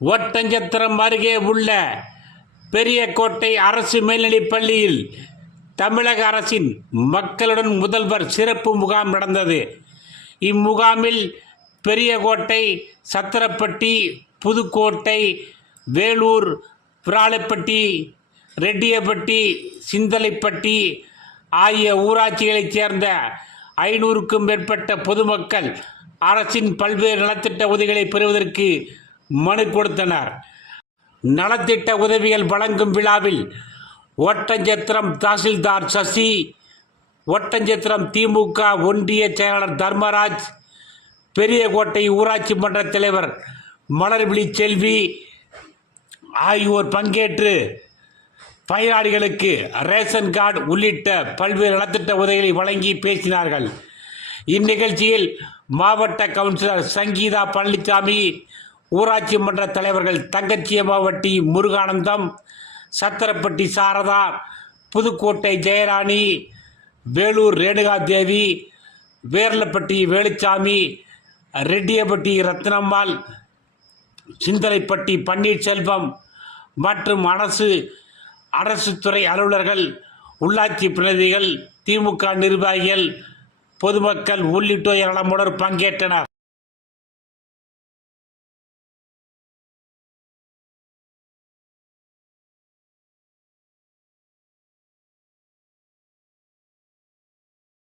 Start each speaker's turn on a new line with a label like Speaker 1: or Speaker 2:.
Speaker 1: ஒட்டஞ்சத்திரம் அருகே உள்ள பெரியக்கோட்டை அரசு மேல்நிலைப் பள்ளியில் தமிழக அரசின் மக்களுடன் முதல்வர் சிறப்பு முகாம் நடந்தது. இம்முகாமில் பெரியகோட்டை சத்திரப்பட்டி புதுக்கோட்டை வேலூர் விராலப்பட்டி ரெட்டியப்பட்டி சிந்தலைப்பட்டி ஆகிய ஊராட்சிகளைச் சேர்ந்த ஐநூறுக்கும் மேற்பட்ட பொதுமக்கள் அரசின் பல்வேறு நலத்திட்ட உதவிகளை பெறுவதற்கு மனு கொடுத்தனர் நலத்திட்ட உதவிகள் வழங்கும் விழாவில் ஒட்டஞ்சத்திரம் தாசில்தார் சசி ஒட்டஞ்சத்திரம் திமுக ஒன்றிய செயலாளர் தர்மராஜ் பெரியகோட்டை ஊராட்சி மன்ற தலைவர் மலர்விழி செல்வி ஆகியோர் பங்கேற்று பயனாளிகளுக்கு ரேஷன் கார்டு உள்ளிட்ட பல்வேறு நலத்திட்ட உதவிகளை வழங்கி பேசினார்கள். இந்நிகழ்ச்சியில் மாவட்ட கவுன்சிலர் சங்கீதா பழனிசாமி ஊராட்சி மன்ற தலைவர்கள் தங்கச்சியம்மாவட்டி முருகானந்தம் சத்திரப்பட்டி சாரதா புதுக்கோட்டை ஜெயராணி வேலூர் ரேணுகா தேவி வேர்லப்பட்டி வேலுச்சாமி ரெட்டியப்பட்டி ரத்னம்மாள் சிந்தலைப்பட்டி பன்னீர்செல்வம் மற்றும் அரசு அரசு துறை அலுவலர்கள் உள்ளாட்சி பிரதிநிதிகள் திமுக நிர்வாகிகள் பொதுமக்கள் உள்ளிட்டோர் ஏராளமானோர் பங்கேற்றனர்.